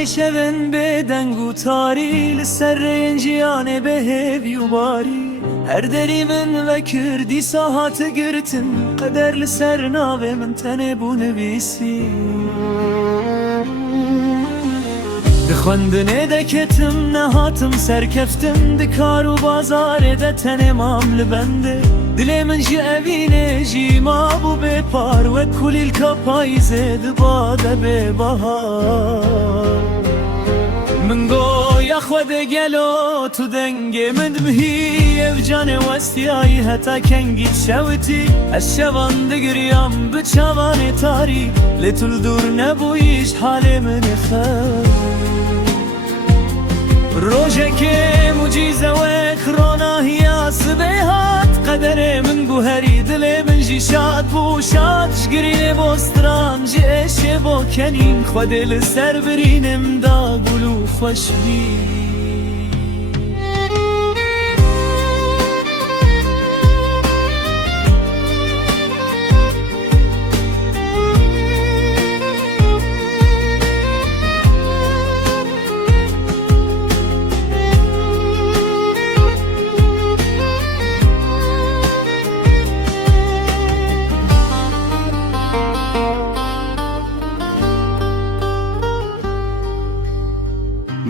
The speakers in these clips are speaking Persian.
جوانی شون به دنگ و تاری لسر رنجیان به هیوی و باری هر دری من و کردی ساحات گرتن قدر لسر ناوه من تنه بو نویسی دخوندنه دکتم نهاتم سرکفتم دکار و بازار ده تنه مام لبنده دل من جی اوینه جی ما بو به پار و کلیل کپایزه دباده به بهار من گو یا خود گلو تو دنگه من دمهی اف جان وستیایی حتا کنگید شوتی از شوان دگریم به چوان تاری لطول دور نبویش حال من خیر روزه که مجیزه و کروناهی آسبه هات قدر من بو هری دل من جی شاد بو شاد شگری بستران جی اشه با کنین خود لسر برینم دا گلو خوشبی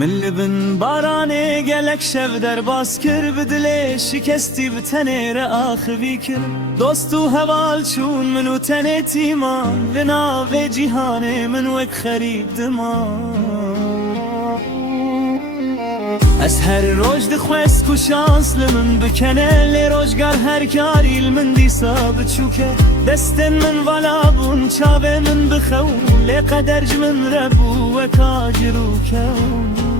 من لبن بارانه گلک شو در باز کر بدله شکستی بتنه را آخوی کر دوستو حوال چون منو تنه تیمان لناو جیهانه من وک خریب دمان از هر روز دخوست کو شانس لمن بکنه لی روزگار هر کاری لمن دیسا بچوکه دستن من والا بون چاوه من بخو لی قدرج من ربو و کاجرو کون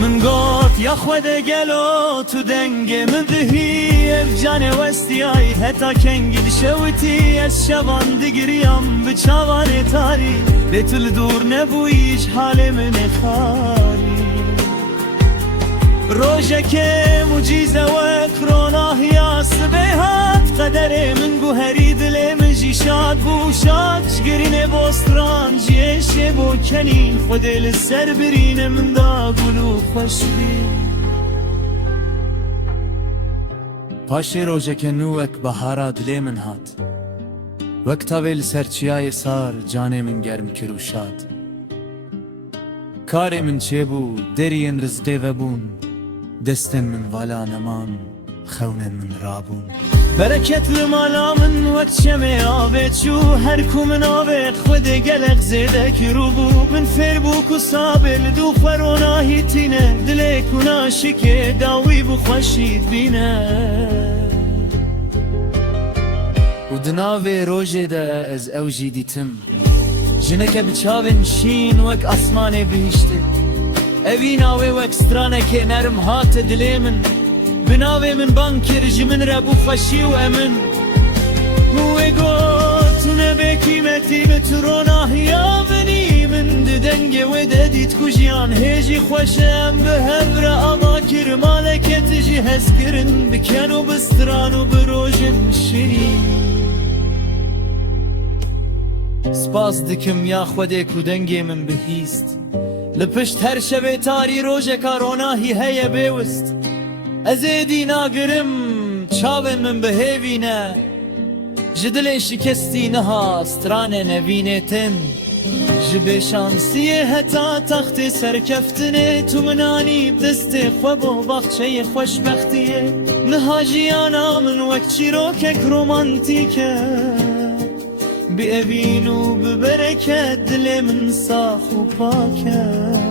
من گفت یا خود گلو تو دنگ من دهی اف جان وستیایی حتا کنگید شوتی از شوان دگریم به چوان تاری لطول دور نبویش حال من خاری روزه که مجیزه و کروناهی آسبه هات قدر من بو هری دل من جی شاد بو شاد شگرین بستران جیشه بو کنین خود لسر برین من دا گلو خوش بی پاش روزه که نوک بهارا دل من هات وقتا ویل سرچیای سار جان من گرم کرو شاد کار من چه بو درین رزقه و بون دستن من والا نمان خونن من رابون برکت لمالا من وقت شمه آوه چو هر کو من آوه خود گلق زیده که رو بو من فر بو کو صابر دو فروناهی تینه دل کنا شکه داوی بو خوشید بینه و دناوه روژه ده از او جیدیتم جنکه بچاوه شین وک اسمانه بهشته اوی ناوی وک سترانه که نرم هات دلی من بناوی من بانکر جمن ربو خوشی و امن موی گوت نبه کیمتی بتروناهی آمنی من دنگ و ددیت کجیان هیجی خوشم به هبر اما کر مالکت جی هست کرن بکن و بستران و بروژن شری سپاس دکم یا خوده کدنگی من بهیست لپشت هر شب تاری روژه کاروناهی هیا بیوست از ایدی ناگرم چاون من بهیوینه جدل شکستی نها سترانه نوینه تن جبه شانسیه حتا تخت سرکفتنه تو منانی بدست خواب و بخچه خوشبختیه نها جیانا من وقتی روکک رومانتیکه بی اوین و ببرکت دل من صاف و پاکه